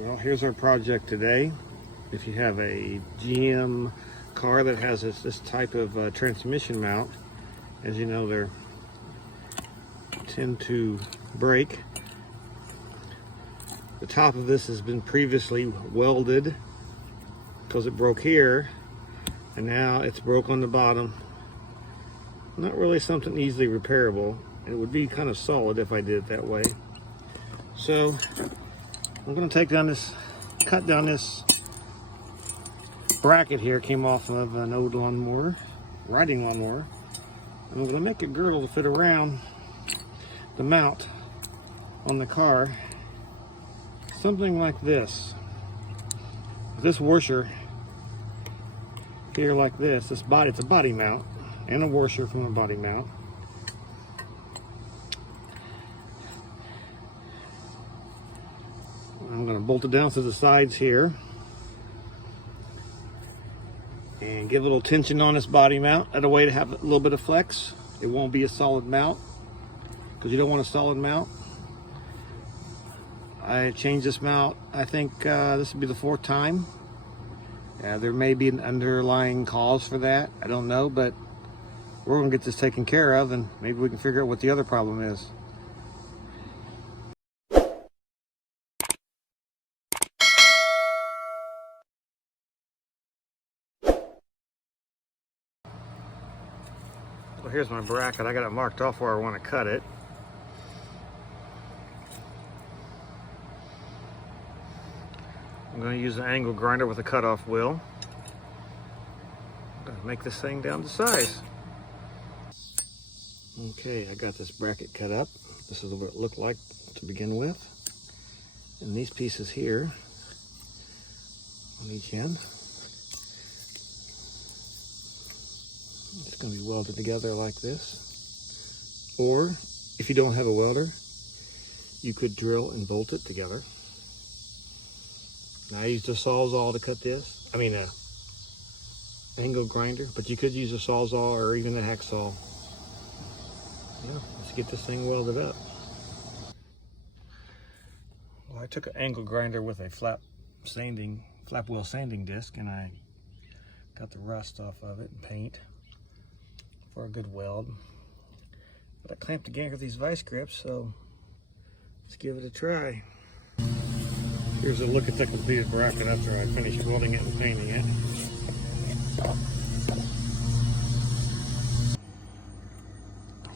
Well, here's our project today. If you have a GM car that has this type of transmission mount, as you know, they tend to break. The top of this has been previously welded because it broke here, and now it's broke on the bottom. Not really something easily repairable. It would be kind of solid if I did it that way. So I'm going to take down this, cut down this bracket here. Came off of an old lawnmower, riding lawnmower. I'm going to make a girdle to fit around the mount on the car, something like this. This washer here, like this. It's a body mount and a washer from a body mount. I'm going to bolt it down to the sides here and give a little tension on this body mount at a way to have a little bit of flex. It won't be a solid mount because you don't want a solid mount. I changed this mount, I think this will be the 4th time. There may be an underlying cause for that, I don't know, but we're going to get this taken care of and maybe we can figure out what the other problem is. So here's my bracket. I got it marked off where I want to cut it. I'm going to use an angle grinder with a cutoff wheel. I'm going to make this thing down to size. Okay, I got this bracket cut up. This is what it looked like to begin with. And these pieces here on each end, it's going to be welded together like this. Or if you don't have a welder, you could drill and bolt it together. Now I used a sawzall to cut this. I mean a angle grinder, but you could use a sawzall or even a hacksaw. Yeah, let's get this thing welded up. Well, I took an angle grinder with a flap wheel sanding disc, and I got the rust off of it and paint for a good weld. But I clamped together these vice grips, so let's give it a try. Here's a look at the completed bracket after I finished welding it and painting it.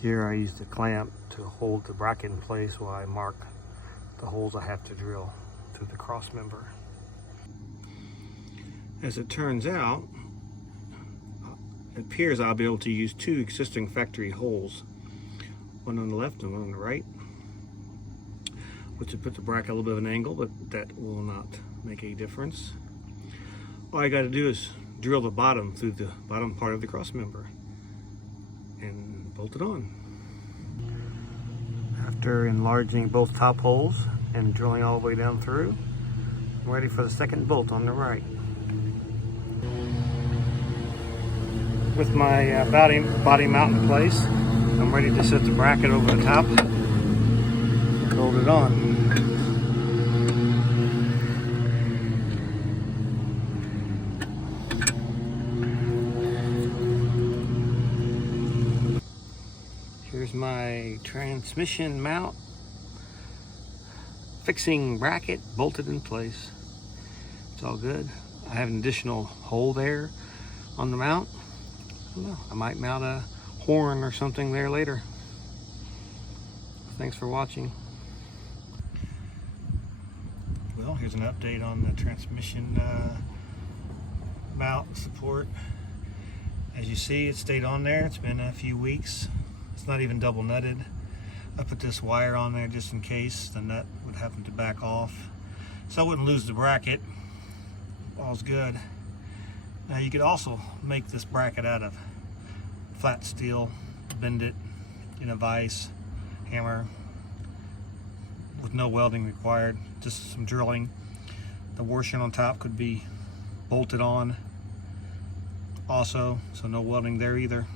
Here I used a clamp to hold the bracket in place while I mark the holes I have to drill through the cross member. As it turns out, it appears I'll be able to use 2 existing factory holes, one on the left and one on the right, which would put the bracket a little bit of an angle, but that will not make a difference. All I got to do is drill the bottom through the bottom part of the cross member and bolt it on. After enlarging both top holes and drilling all the way down through, I'm ready for the second bolt on the right. With my body mount in place, I'm ready to set the bracket over the top and bolt it on. Here's my transmission mount fixing bracket bolted in place. It's all good. I have an additional hole there on the mount. I don't know, I might mount a horn or something there later. Thanks for watching. Well, here's an update on the transmission mount support. As you see, it stayed on there. It's been a few weeks. It's not even double nutted. I put this wire on there just in case the nut would happen to back off, so I wouldn't lose the bracket. All's good. Now you could also make this bracket out of flat steel, bend it in a vise, hammer, with no welding required, just some drilling. The washer on top could be bolted on also, so no welding there either.